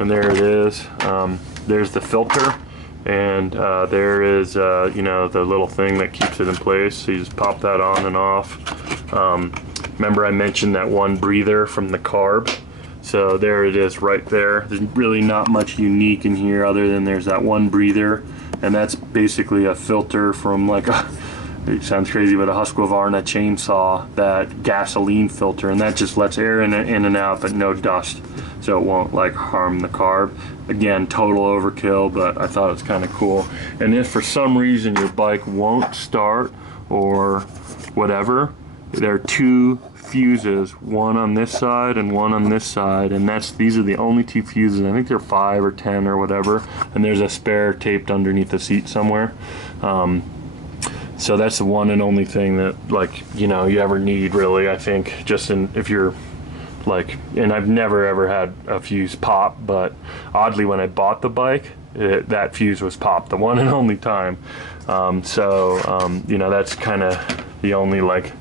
and there it is. There's the filter, and there is you know, the little thing that keeps it in place. So you just pop that on and off. Remember I mentioned that one breather from the carb? So there it is right there. There's really not much unique in here other than there's that one breather, and that's basically a filter from like a, it sounds crazy, but a Husqvarna chainsaw, that gasoline filter, and that just lets air in and out but no dust, so it won't like harm the carb. Again, total overkill, but I thought it's kind of cool. And if for some reason your bike won't start or whatever, there are two fuses, one on this side and one on this side, and these are the only two fuses. I think they're 5 or 10 or whatever, and there's a spare taped underneath the seat somewhere. So that's the one and only thing that, like, you know, you ever need, really, I think, just if you're like, and I've never ever had a fuse pop, but oddly when I bought the bike, that fuse was popped the one and only time. You know, that's kind of the only, like,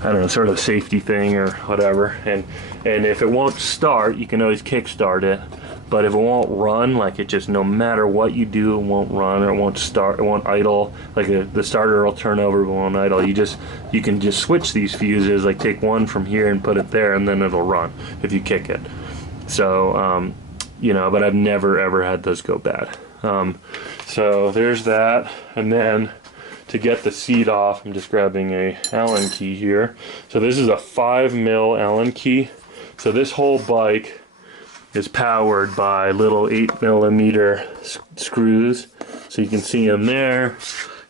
I don't know, sort of safety thing or whatever. And if it won't start, you can always kick start it. But if it won't run, like, it just, no matter what you do, it won't run, or it won't start, it won't idle. Like the starter will turn over but won't idle. You can just switch these fuses, like take one from here and put it there, and then it'll run if you kick it. So you know, but I've never ever had those go bad. So there's that. And then to get the seat off, I'm just grabbing a Allen key here. So this is a 5mm Allen key. So this whole bike is powered by little 8mm screws. So you can see them there,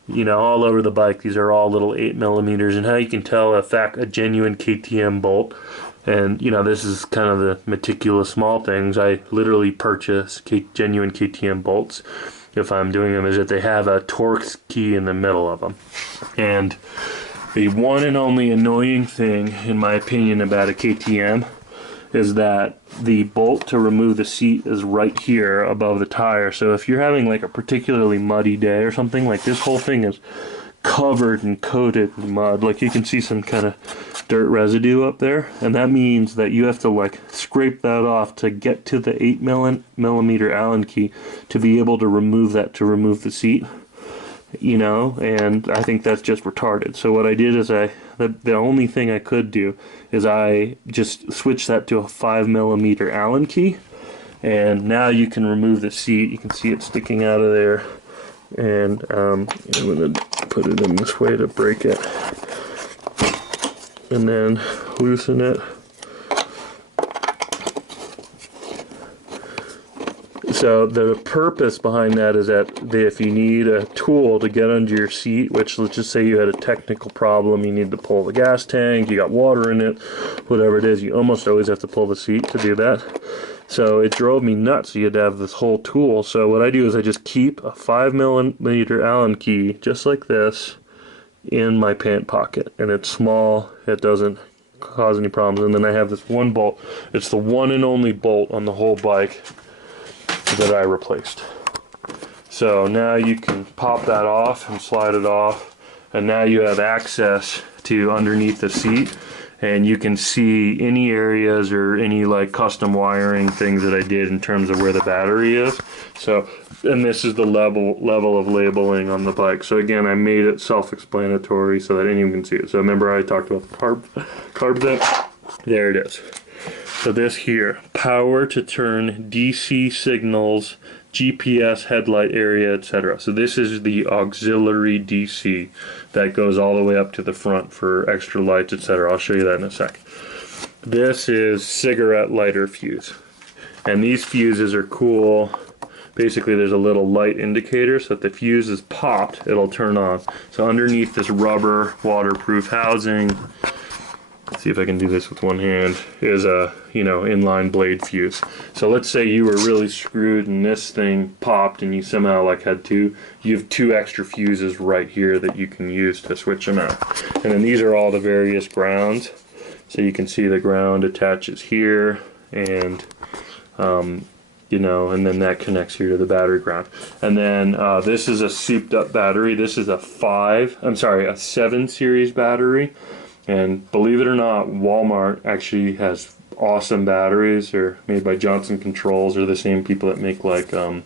you know, all over the bike. These are all little 8mm, and how you can tell a genuine KTM bolt. And you know, this is kind of the meticulous small things. I literally purchase genuine KTM bolts if I'm doing them, is that they have a Torx key in the middle of them. And the one and only annoying thing, in my opinion, about a KTM is that the bolt to remove the seat is right here above the tire. So if you're having like a particularly muddy day or something, like this whole thing is covered and coated in mud. Like you can see some kind of dirt residue up there, and that means that you have to like scrape that off to get to the 8mm Allen key to be able to remove that, to remove the seat, you know. And I think that's just retarded. So what I did is the only thing I could do is I just switched that to a 5mm Allen key, and now you can remove the seat. You can see it sticking out of there, and I'm going to put it in this way to break it, and then loosen it. So the purpose behind that is that if you need a tool to get under your seat, which let's just say you had a technical problem, you need to pull the gas tank, you got water in it, whatever it is, you almost always have to pull the seat to do that. So it drove me nuts. You had to have this whole tool. So what I do is I just keep a 5mm Allen key, just like this, in my pant pocket. And it's small, it doesn't cause any problems. And then I have this one bolt. It's the one and only bolt on the whole bike that I replaced. So now you can pop that off and slide it off, and now you have access to underneath the seat, and you can see any areas or any like custom wiring things that I did in terms of where the battery is. So, and this is the level of labeling on the bike. So again, I made it self-explanatory so that anyone can see it. So remember I talked about the carb thing? There it is. So this here, power to turn DC signals, GPS headlight area, etc. So this is the auxiliary DC that goes all the way up to the front for extra lights, etc. I'll show you that in a sec. This is cigarette lighter fuse. And these fuses are cool. Basically there's a little light indicator, so if the fuse is popped, it'll turn on. So underneath this rubber waterproof housing, let's see if I can do this with one hand, is a, you know, inline blade fuse. So let's say you were really screwed and this thing popped and you somehow like you have 2 extra fuses right here that you can use to switch them out. And then these are all the various grounds. So you can see the ground attaches here, and you know, and then that connects here to the battery ground. And then this is a souped up battery. This is a 7 series battery. And believe it or not, Walmart actually has awesome batteries. They're made by Johnson Controls. They're the same people that make like not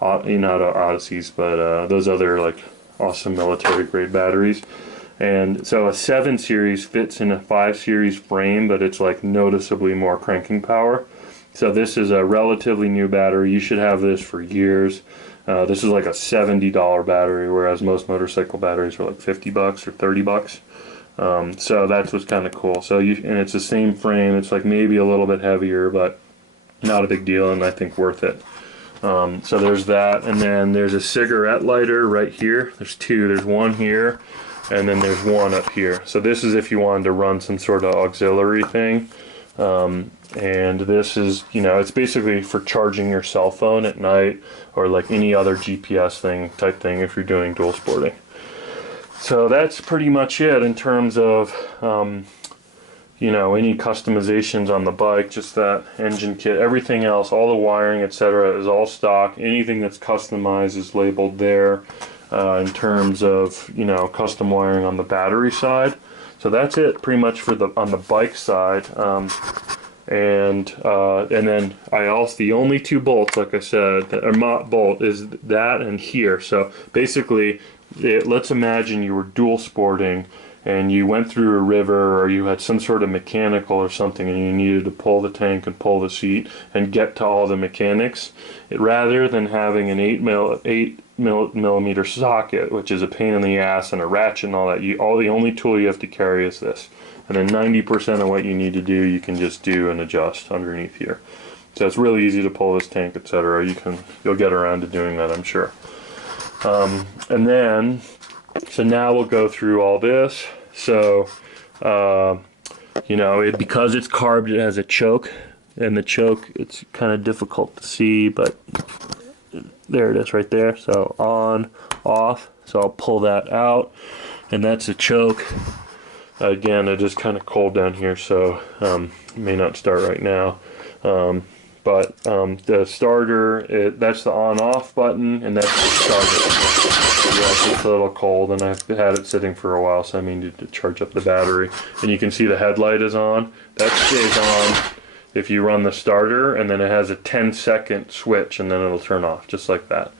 Odysseys, but those other like awesome military grade batteries. And so a 7 series fits in a 5 series frame, but it's like noticeably more cranking power. So this is a relatively new battery. You should have this for years. This is like a $70 battery, whereas most motorcycle batteries are like 50 bucks or 30 bucks. So that's what's kind of cool. So and it's the same frame. It's like maybe a little bit heavier, but not a big deal, and I think worth it. So there's that, and then there's a cigarette lighter right here. There's two. There's one here, and then there's one up here. So this is if you wanted to run some sort of auxiliary thing. And this is, you know, it's basically for charging your cell phone at night, or like any other GPS thing type thing if you're doing dual sporting. So that's pretty much it in terms of you know, any customizations on the bike. Just that engine kit. Everything else, all the wiring, etc., is all stock. Anything that's customized is labeled there in terms of, you know, custom wiring on the battery side. So that's it pretty much for on the bike side. And then the only two bolts, like I said, bolt is that and here. So basically, let's imagine you were dual sporting and you went through a river, or you had some sort of mechanical or something, and you needed to pull the tank and pull the seat and get to all the mechanics. Rather than having an 8 millimeter socket, which is a pain in the ass, and a ratchet and all that, the only tool you have to carry is this. And then 90% of what you need to do, you can just do and adjust underneath here. So it's really easy to pull this tank, etc. You'll get around to doing that, I'm sure. And then, so now we'll go through all this. So, you know, because it's carbed, it has a choke, and the choke, it's kind of difficult to see, but there it is right there. So on, off. So I'll pull that out, and that's a choke. Again, it is kind of cold down here, so it may not start right now. But the starter, that's the on-off button, and that's the starter. Yeah, it's a little cold, and I've had it sitting for a while, so I need to charge up the battery. And you can see the headlight is on. That stays on if you run the starter, and then it has a 10-second switch, and then it'll turn off, just like that.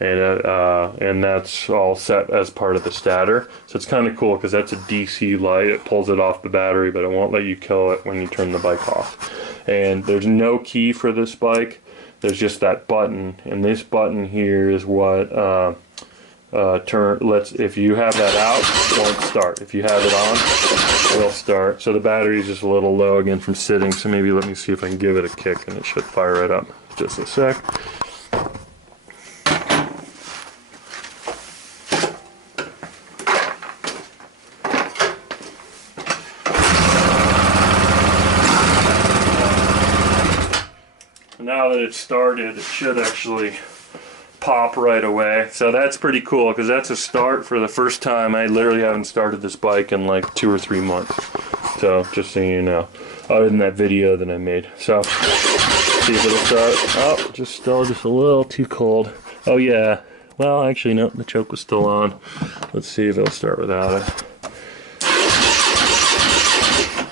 And that's all set as part of the stator. So it's kind of cool because that's a DC light. It pulls it off the battery, but it won't let you kill it when you turn the bike off. And there's no key for this bike. There's just that button, and this button here is what if you have that out, it won't start. If you have it on, it'll start. So the battery is just a little low again from sitting, so maybe let me see if I can give it a kick, and it should fire right up. Just a sec. Now that it's started, it should actually pop right away. So that's pretty cool, because that's a start for the first time. I literally haven't started this bike in like 2 or 3 months. So just so you know, other than that video that I made. So see if it'll start. Oh, still just a little too cold. Oh yeah. Well, actually no, the choke was still on. Let's see if it'll start without it.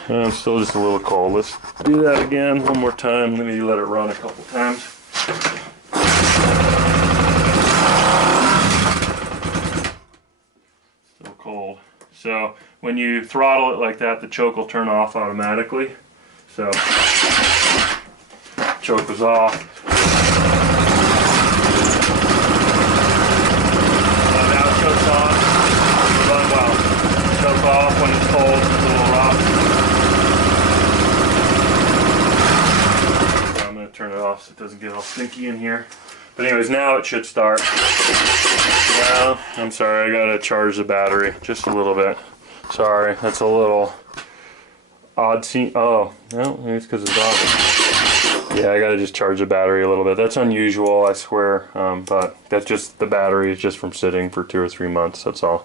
I'm still just a little cold. Let's do that again one more time. Let me let it run a couple times. Still cold. So when you throttle it like that, the choke will turn off automatically. So choke was off. Now choke's on. Run well. Choke off when it's cold. It's a little rough. Turn it off so it doesn't get all stinky in here. But anyways, now it should start. Now, I'm sorry, I gotta charge the battery just a little bit. Sorry, that's a little odd scene. Oh, no, maybe it's because it's on. Yeah, I gotta just charge the battery a little bit. That's unusual, I swear, but that's just, the battery is just from sitting for 2 or 3 months, that's all.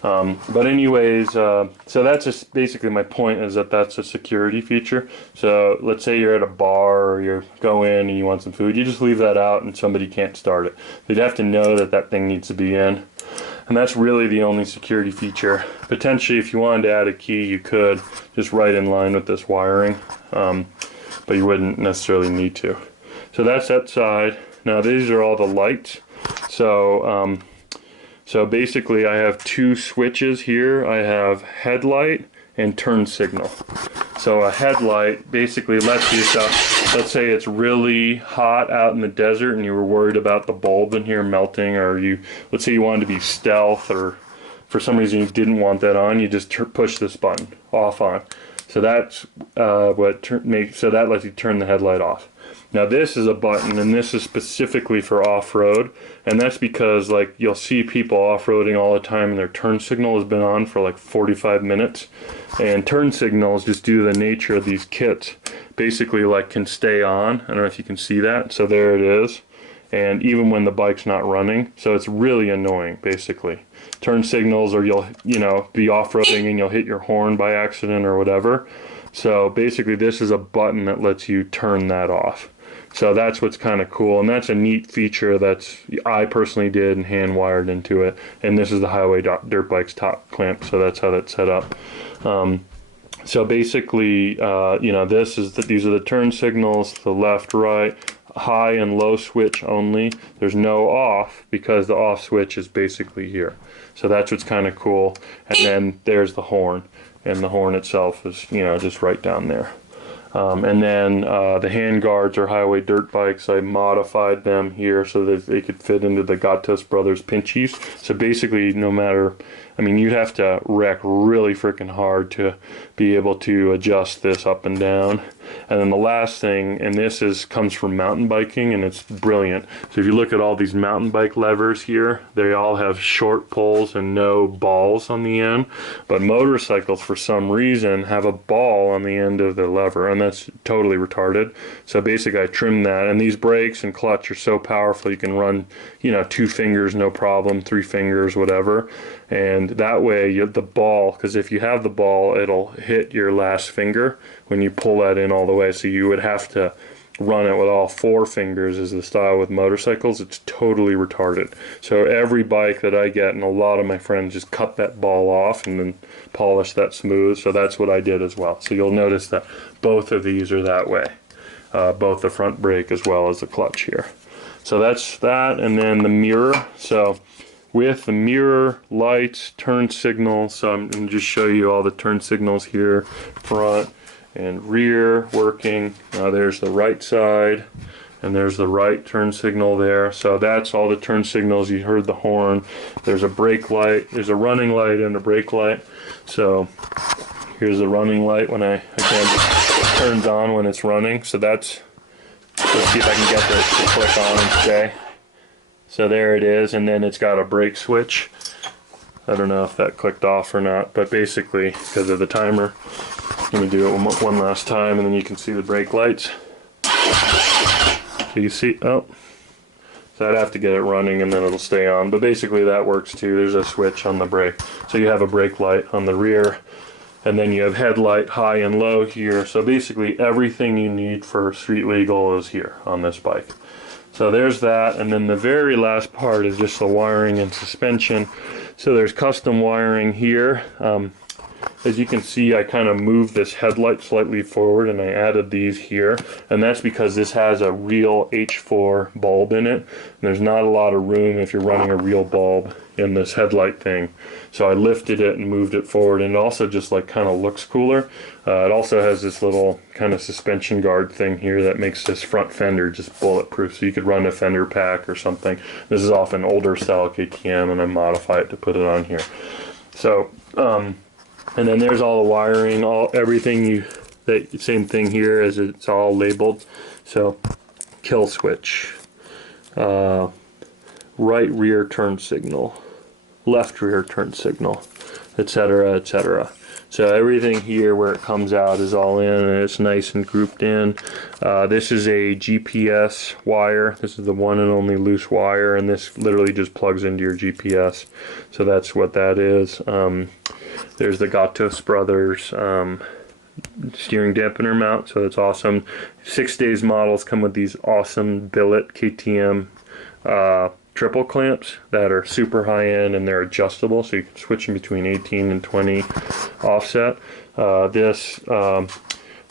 But anyways, so that's just basically my point, is that that's a security feature. So let's say you're at a bar, or you go in and you want some food, you just leave that out and somebody can't start it. They'd have to know that that thing needs to be in. And that's really the only security feature. Potentially, if you wanted to add a key, you could, just right in line with this wiring. but you wouldn't necessarily need to. So that's that side. Now these are all the lights. So so basically I have two switches here. I have headlight and turn signal. So a headlight basically lets you, so let's say it's really hot out in the desert and you were worried about the bulb in here melting, or let's say you wanted to be stealth, or for some reason you didn't want that on, you just push this button, off on. So that's so that lets you turn the headlight off. Now this is a button, and this is specifically for off-road, and that's because like you'll see people off-roading all the time and their turn signal has been on for like 45 minutes, and turn signals, just due to the nature of these kits, basically like can stay on. I don't know if you can see that, so there it is, and even when the bike's not running, so it's really annoying basically. Turn signals, or you'll be off-roading and you'll hit your horn by accident or whatever. So basically this is a button that lets you turn that off. So that's what's kind of cool, and that's a neat feature that's I personally did and hand wired into it. And this is the Highway Dirt Bike's top clamp, so that's how that's set up. So basically, these are the turn signals: the left, right, high and low switch only. There's no off, because the off switch is basically here. So that's what's kind of cool. And then there's the horn, and the horn itself is just right down there. And then the hand guards are Highway Dirt Bikes. I modified them here so that they could fit into the Gatos Brothers pinchies. So basically, no matter, you'd have to wreck really freaking hard to be able to adjust this up and down. And then the last thing, and this comes from mountain biking, and it's brilliant. So if you look at all these mountain bike levers here, they all have short poles and no balls on the end. But motorcycles, for some reason, have a ball on the end of the lever, and that's totally retarded. So basically I trimmed that, and these brakes and clutch are so powerful you can run 2 fingers no problem, 3 fingers, whatever. And that way you have the ball, because if you have the ball, it'll hit your last finger when you pull that in all the way. So you would have to run it with all 4 fingers, is the style with motorcycles. It's totally retarded. So every bike that I get, and a lot of my friends, just cut that ball off and then polish that smooth. So that's what I did as well. So you'll notice that both of these are that way, both the front brake as well as the clutch here. So that's that. And then the mirror. So with the mirror, lights, turn signals, so I'm going to just show you all the turn signals here, front and rear working. There's the right side, and there's the right turn signal there. So that's all the turn signals. You heard the horn. There's a brake light, there's a running light and a brake light. So here's the running light when again, turns on when it's running. So that's, let's see if I can get this to click on and stay. So there it is, and then it's got a brake switch. I don't know if that clicked off or not, but basically, because of the timer, let me do it one last time, and then you can see the brake lights. So you see, so I'd have to get it running and then it'll stay on, but basically that works too. There's a switch on the brake. So you have a brake light on the rear, and then you have headlight high and low here. So basically everything you need for street legal is here on this bike. So there's that, and then the very last part is just the wiring and suspension. So there's custom wiring here. As you can see, I kind of moved this headlight slightly forward and I added these here, and that's because this has a real H4 bulb in it, and there's not a lot of room if you're running a real bulb in this headlight thing. So I lifted it and moved it forward, and it also just like kind of looks cooler. It also has this little kind of suspension guard thing here that makes this front fender just bulletproof, so you could run a fender pack or something. This is off an older style KTM, and I modify it to put it on here. So and then there's all the wiring, everything same thing here, as it's all labeled. So kill switch, right rear turn signal, left rear turn signal, etc., etc. So everything here where it comes out is all in, and it's nice and grouped in. This is a GPS wire. This is the one and only loose wire, and this literally just plugs into your GPS. So that's what that is. There's the Gatos Brothers steering dampener mount, so that's awesome. 6 days models come with these awesome billet KTM triple clamps that are super high end, and they're adjustable, so you can switch them between 18 and 20 offset. This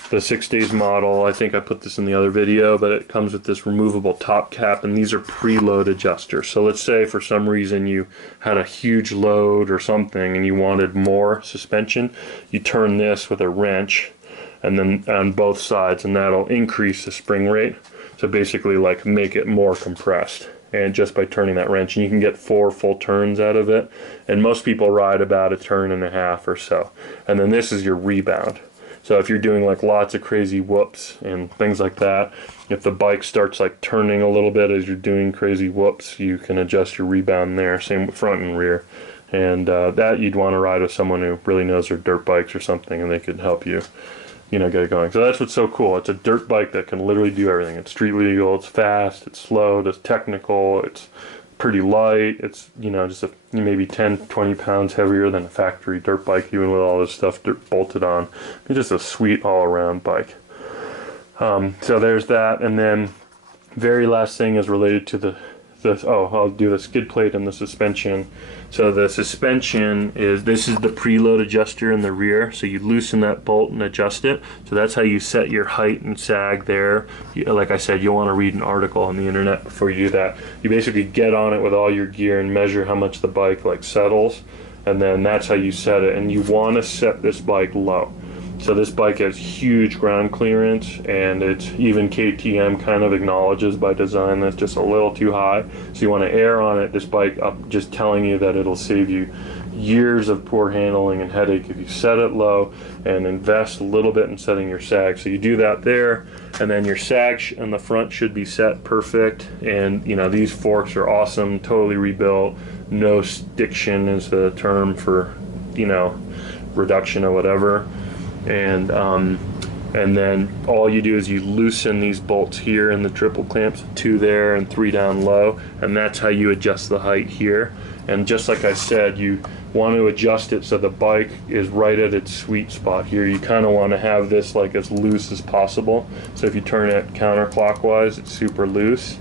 the 6 days model. I think I put this in the other video, but it comes with this removable top cap, and these are preload adjusters. So let's say for some reason you had a huge load or something and you wanted more suspension, you turn this with a wrench and then on both sides, and that'll increase the spring rate. So basically like make it more compressed, and just by turning that wrench, and you can get 4 full turns out of it, and most people ride about a turn and a half or so. And then this is your rebound. So if you're doing like lots of crazy whoops and things like that, if the bike starts like turning a little bit as you're doing crazy whoops, you can adjust your rebound there. Same with front and rear. And that you'd want to ride with someone who really knows their dirt bikes or something, and they could help you, you know, get it going. So that's what's so cool. It's a dirt bike that can literally do everything. It's street legal, it's fast, it's slow, it's technical, it's pretty light. It's, you know, just maybe 10-20 pounds heavier than a factory dirt bike, even with all this stuff bolted on. It's just a sweet all-around bike. So there's that, and then very last thing is related to I'll do the skid plate and the suspension. So the suspension this is the preload adjuster in the rear, so you loosen that bolt and adjust it. So that's how you set your height and sag there. Like I said, you'll want to read an article on the internet before you do that. You basically get on it with all your gear and measure how much the bike like settles, and then that's how you set it. And you want to set this bike low. So this bike has huge ground clearance, and it's even KTM kind of acknowledges by design that's just a little too high. So you want to err on it. This bike, I'm just telling you that it'll save you years of poor handling and headache if you set it low and invest a little bit in setting your sag. So you do that there, and then your sag in the front should be set perfect. And you know, these forks are awesome, totally rebuilt. No stiction is the term for, you know, reduction or whatever. And then all you do is you loosen these bolts here in the triple clamps, 2 there and 3 down low, and that's how you adjust the height here. And just like I said, you want to adjust it so the bike is right at its sweet spot here. You kind of want to have this like as loose as possible. So if you turn it counterclockwise, it's super loose.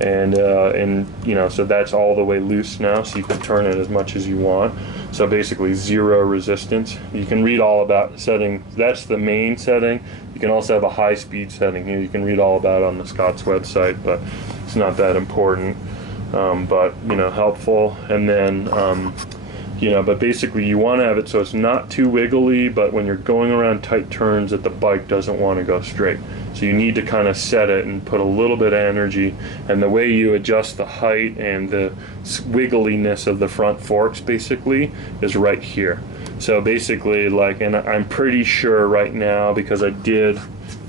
And you know, so that's all the way loose now, so you can turn it as much as you want. So basically 0 resistance. You can read all about setting. That's the main setting. You can also have a high speed setting here. You can read all about it on the Scott's website, but it's not that important. But you know, helpful. And then you know, but basically you want to have it so it's not too wiggly, but when you're going around tight turns that the bike doesn't want to go straight. So you need to kind of set it and put a little bit of energy, and the way you adjust the height and the wiggliness of the front forks basically is right here. So basically, like, and I'm pretty sure right now, because I did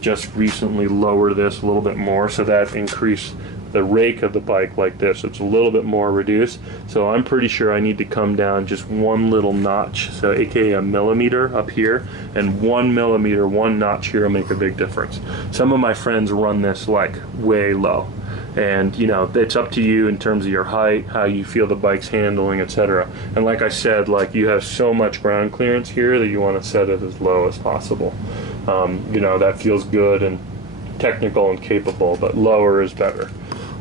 just recently lower this a little bit more, so that increased the rake of the bike like this. It's a little bit more reduced, so I'm pretty sure I need to come down just 1 little notch, so aka a millimeter up here, and 1 millimeter, 1 notch here will make a big difference. Some of my friends run this like way low, and you know, it's up to you in terms of your height, how you feel the bike's handling, etc. And like I said, like, you have so much ground clearance here that you want to set it as low as possible. You know, that feels good and technical and capable, but lower is better.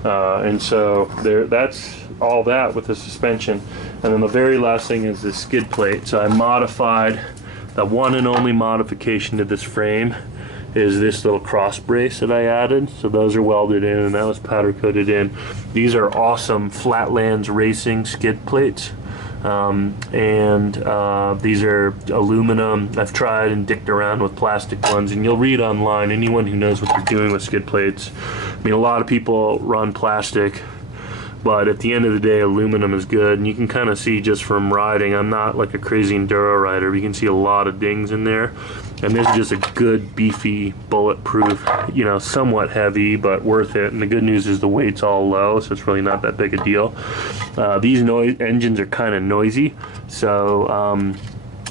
And so that's all that with the suspension. And then the very last thing is the skid plate. So I modified, the one and only modification to this frame is this little cross brace that I added. So those are welded in, and that was powder coated in. These are awesome Flatlands Racing skid plates. These are aluminum. I've tried and dicked around with plastic ones, and you'll read online, anyone who knows what they're doing with skid plates. I mean, a lot of people run plastic, but at the end of the day, aluminum is good. And you can kind of see just from riding, I'm not like a crazy enduro rider, but you can see a lot of dings in there. And this is just a good, beefy, bulletproof, you know, somewhat heavy, but worth it. And the good news is the weight's all low, so it's really not that big a deal. These engines are kind of noisy, so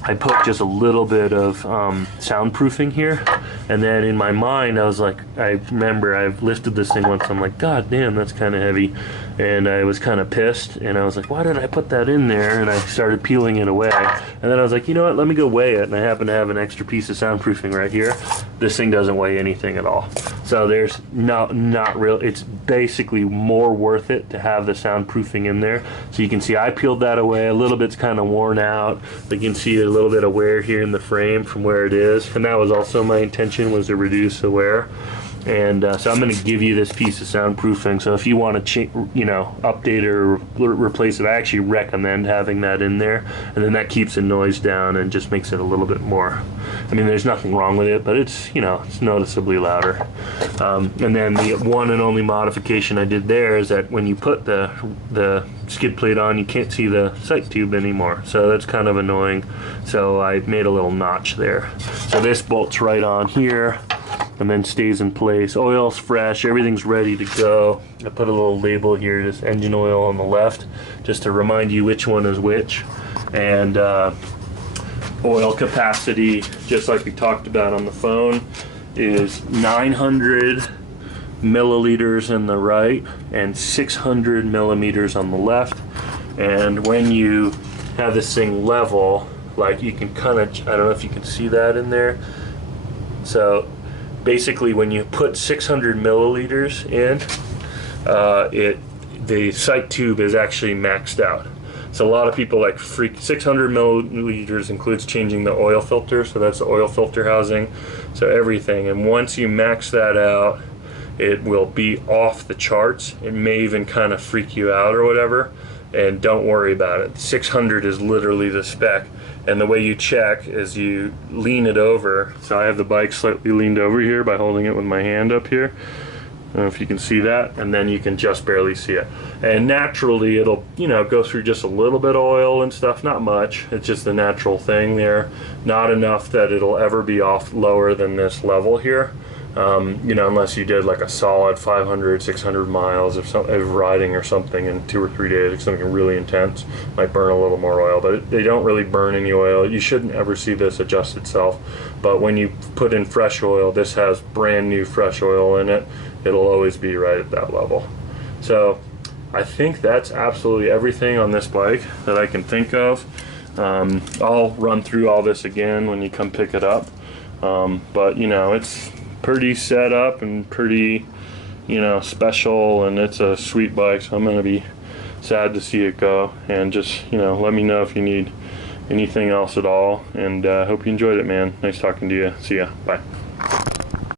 I put just a little bit of soundproofing here. And then in my mind, I was like, I remember I've lifted this thing once, I'm like, God damn, that's kind of heavy. And I was kind of pissed, and I was like, why did I put that in there? And I started peeling it away. And then I was like, you know what, let me go weigh it. And I happen to have an extra piece of soundproofing right here. This thing doesn't weigh anything at all. So there's not real, it's basically more worth it to have the soundproofing in there. So you can see I peeled that away. A little bit's kind of worn out. You can see a little bit of wear here in the frame from where it is, and that was also my intention, was to reduce the wear. And so I'm going to give you this piece of soundproofing. So if you want to, update or replace it, I actually recommend having that in there, and then that keeps the noise down and just makes it a little bit more. I mean, there's nothing wrong with it, but it's it's noticeably louder. And then the one and only modification I did there is that when you put the skid plate on, you can't see the sight tube anymore. So that's kind of annoying. So I made a little notch there. So this bolts right on here, and then stays in place. Oil's fresh, everything's ready to go. I put a little label here, just engine oil on the left, just to remind you which one is which. And oil capacity, just like we talked about on the phone, is 900 milliliters in the right and 600 millimeters on the left. And when you have this thing level, like you can kind of, I don't know if you can see that in there. So basically, when you put 600 milliliters in, the sight tube is actually maxed out. So a lot of people like 600 milliliters includes changing the oil filter, so that's the oil filter housing, so everything. And once you max that out, it will be off the charts. It may even kind of freak you out or whatever, and don't worry about it. 600 is literally the spec. And the way you check is you lean it over. So I have the bike slightly leaned over here by holding it with my hand up here. I don't know if you can see that, and then you can just barely see it. And naturally it'll, go through just a little bit of oil and stuff, not much. It's just the natural thing there. Not enough that it'll ever be off lower than this level here. Unless you did like a solid 500, 600 miles of riding or something in 2 or 3 days, like something really intense, might burn a little more oil, but they don't really burn any oil. You shouldn't ever see this adjust itself, but when you put in fresh oil, this has brand new fresh oil in it, it'll always be right at that level. So I think that's absolutely everything on this bike that I can think of. I'll run through all this again when you come pick it up, but it's pretty set up and pretty special, and it's a sweet bike, so I'm gonna be sad to see it go. And just let me know if you need anything else at all, and hope you enjoyed it, man. Nice talking to you. See ya. Bye.